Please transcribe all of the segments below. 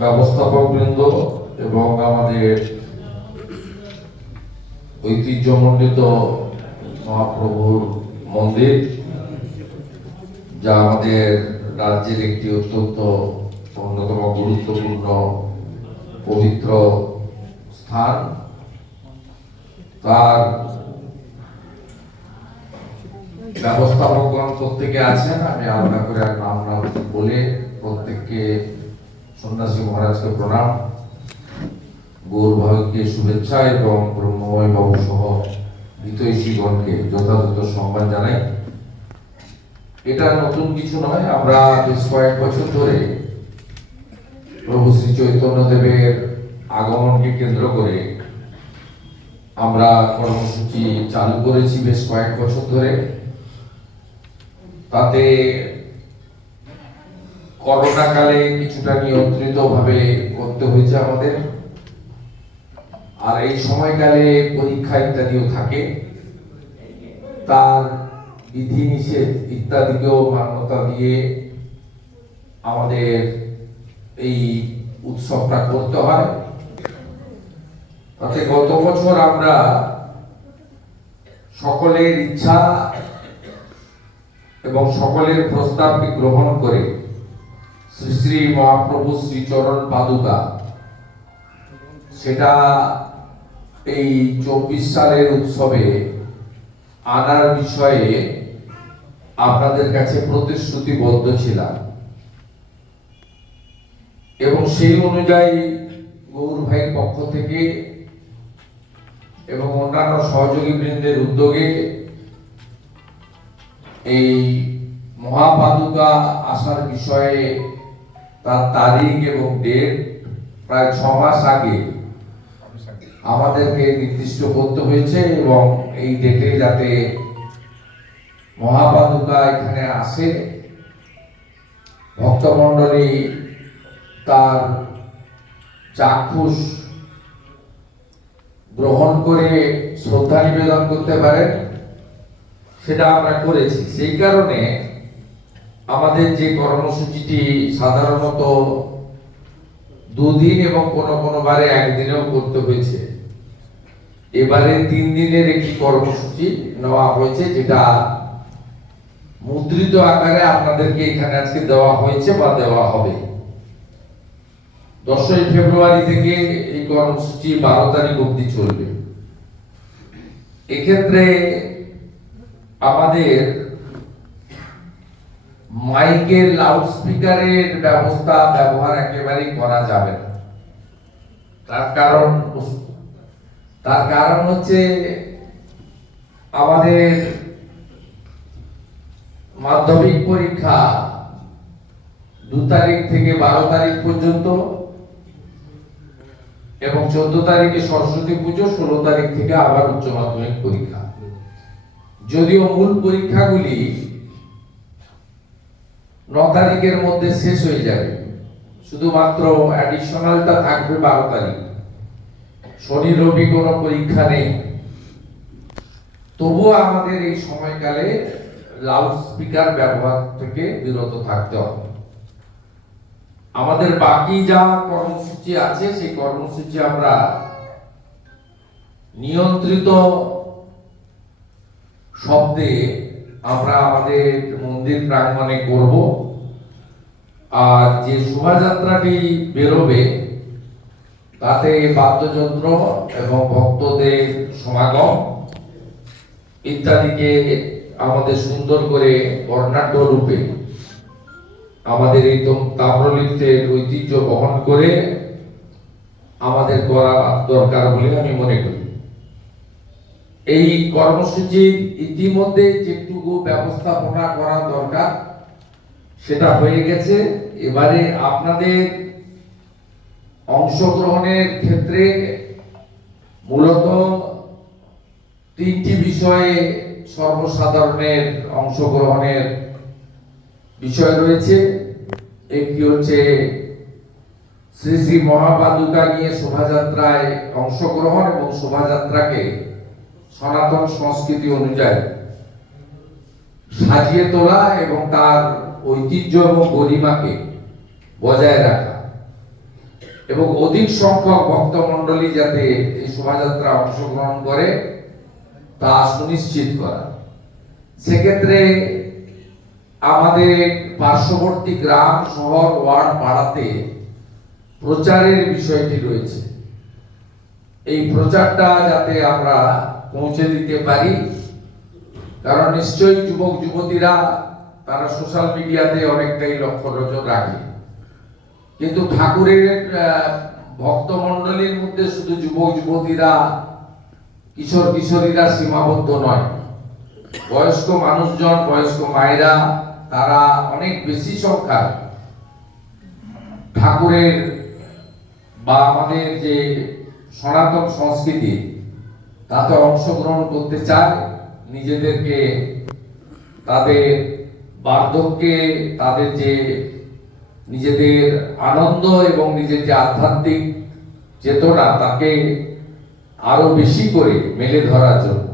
ব্যবস্থাপক বৃন্দ এবং আমাদের ঐতিহ্যমণ্ডিত মহাপ্রভুর মন্দির, যা আমাদের রাজ্যের একটি অত্যন্ত অন্যতম গুরুত্বপূর্ণ পবিত্র স্থান। তার ব্যবস্থাপকগণ প্রত্যেকে আছেন, আমি আলাদা করে নাম নাম বলে প্রত্যেককে সন্ন্যাসী মহারাজকে প্রণাম। গৌর ভাইকে শুভেচ্ছা এবং ব্রহ্মময় বাবু সহ হিতৈষীগণকে যথাযথ সম্মান জানাই। এটা নতুন কিছু নয়, আমরা বেশ কয়েক বছর ধরে প্রভু শ্রী চৈতন্য দেবের আগমনকে কেন্দ্র করে আমরা কর্মসূচি চালু করেছি বেশ কয়েক বছর ধরে। তাতে করোনা কালে কিছুটা নিয়ন্ত্রিত ভাবে করতে হয়েছে আমাদের। আর এই সময়কালে পরীক্ষা ইত্যাদিও থাকে। তার বিধিনিষেধ ইত্যাদিকেও মান্যতা দিয়ে আমাদের এই উৎসবটা করতে হয়। তাতে গত বছর আমরা সকলের ইচ্ছা এবং সকলের প্রস্তাবকে গ্রহণ করে শ্রী মহাপ্রভু শ্রীচরণ পাদুকা। সেটা এই চব্বিশ সালের উৎসবে আনার বিষয়ে আপনাদের কাছে প্রতিশ্রুতিবদ্ধ ছিলাম। এবং সেই অনুযায়ী গৌর ভাইয়ের পক্ষ থেকে এবং অন্যান্য সহযোগী বৃন্দের উদ্যোগে এই মহাপাদুকা আসার বিষয়ে তার তারিখ এবং ডেট প্রায় ছ মাস আগে আমাদেরকে নির্দিষ্ট করতে হয়েছে এবং এই ডেটে যাতে মহাপাদুকা এখানে আসে। ভক্তমণ্ডলী তার চাক্ষুষ গ্রহণ করে শ্রদ্ধা নিবেদন করতে পারেন। সেটা আমরা করেছি। সেই কারণে আমাদের যে কর্মসূচিটি সাধারণত দুদিন এবং কোনো কোনো বারে একদিনেও করতে হয়েছে। এবারে তিন দিনের একটি কর্মসূচি নেওয়া হয়েছে, যেটা মুদ্রিত আকারে আপনাদেরকে এখানে আজকে দেওয়া হয়েছে বা দেওয়া হবে। দশই ফেব্রুয়ারি থেকে এই কর্মসূচি বারো তারিখ অবধি চলবে। এক্ষেত্রে আমাদের মাইকের লাউড স্পিকারের ব্যবস্থা ব্যবহার একেবারেই করা যাবে না। তার কারণ তার কারণ হচ্ছে আমাদের মাধ্যমিক পরীক্ষা দু তারিখ থেকে বারো তারিখ পর্যন্ত এবং চোদ্দ তারিখে সরস্বতী পুজো, ষোলো তারিখ থেকে আবার উচ্চ মাধ্যমিক পরীক্ষা। যদিও মূল পরীক্ষাগুলি ন তারিখের মধ্যে শেষ হয়ে যাবে। শুধুমাত্র অ্যাডিশনালটা থাকবে বারো তারিখ। শনি রবি কোনো পরীক্ষা নেই। তবুও আমাদের এই সময়কালে লাউড স্পিকার ব্যবহার থেকে বিরত থাকতে হবে। আমাদের বাকি যা কর্মসূচি আছে, সেই কর্মসূচি আমরা নিয়ন্ত্রিত শব্দে আমরা আমাদের মন্দির প্রাঙ্গণে করব। আর যে শোভাযাত্রাটি বেরোবে, তাতে বাদ্যযন্ত্র এবং ভক্তদের সমাগম ইত্যাদিকে আমাদের সুন্দর করে বর্ণাঢ্য রূপে আমাদের এই তম- তাম্রলিপ্তের ঐতিহ্য বহন করে আমাদের করা দরকার বলে আমি মনে করি। এই কর্মসূচির ইতিমধ্যে যেটুকু ব্যবস্থাপনা করা দরকার, সেটা হয়ে গেছে। এবারে আপনাদের অংশগ্রহণের ক্ষেত্রে মূলত তিনটি বিষয়ে সর্বসাধারণের অংশগ্রহণের বিষয় রয়েছে। একটি হচ্ছে শ্রী শ্রী মহাপাদুকা নিয়ে শোভাযাত্রায় অংশগ্রহণ এবং শোভাযাত্রাকে সনাতন সংস্কৃতি অনুযায়ী সাজিয়ে তোলা এবং তার ঐতিহ্য এবং গরিমাকে বজায় রাখা এবং অধিক সংখ্যক ভক্তমণ্ডলী যাতে এই শোভাযাত্রা অংশগ্রহণ করে, তা সুনিশ্চিত করা। সেক্ষেত্রে আমাদের পার্শ্ববর্তী গ্রাম, শহর, ওয়ার্ড পাড়াতে প্রচারের বিষয়টি রয়েছে। এই প্রচারটা যাতে আমরা পৌঁছে দিতে পারি? কারণ নিশ্চয়ই যুবক, যুবতীরা তারা সোশ্যাল মিডিয়াতে অনেকটাই লক্ষ্য নজর রাখে। কিন্তু ঠাকুরের ভক্তমণ্ডলীর মধ্যে শুধু যুবক, যুবতীরা, কিশোর, কিশোরীরা সীমাবদ্ধ নয়। বয়স্ক মানুষজন, বয়স্ক মায়েরা, তারা অনেক বেশি সংখ্যা ঠাকুরের বা আমাদের যে সনাতন সংস্কৃতি তাতে অংশগ্রহণ করতে চায়, নিজেদেরকে, তাদের বার্ধক্যে, তাদের যে নিজেদের আনন্দ এবং নিজের যে আধ্যাত্মিক চেতনা, তাকে আরও বেশি করে মেলে ধরার জন্য।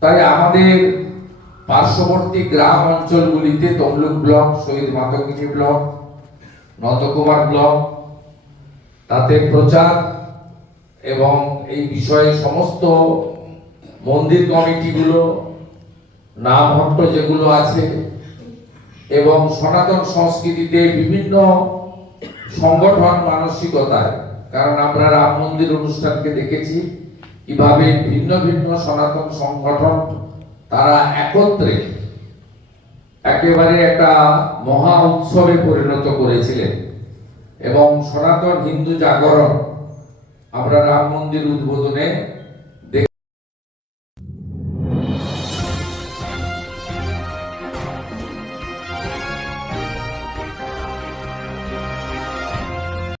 তাই আমাদের পার্শ্ববর্তী গ্রাম অঞ্চলগুলিতে Tamluk block, Shahid Matangini block, Nandakumar block, তাতে প্রচার এবং এই বিষয়ে সমস্ত মন্দির কমিটিগুলো নামহট্ট যেগুলো আছে, এবং সনাতন সংস্কৃতিতে বিভিন্ন সংগঠন মানসিকতায়, কারণ আমরা রাম মন্দির অনুষ্ঠানকে দেখেছি, কীভাবে ভিন্ন ভিন্ন সনাতন সংগঠন তারা একত্রে একেবারে একটা মহা উৎসবে পরিণত করেছিলেন। এবং সনাতন হিন্দু জাগরণ আমরা রাম মন্দির উদ্বোধনে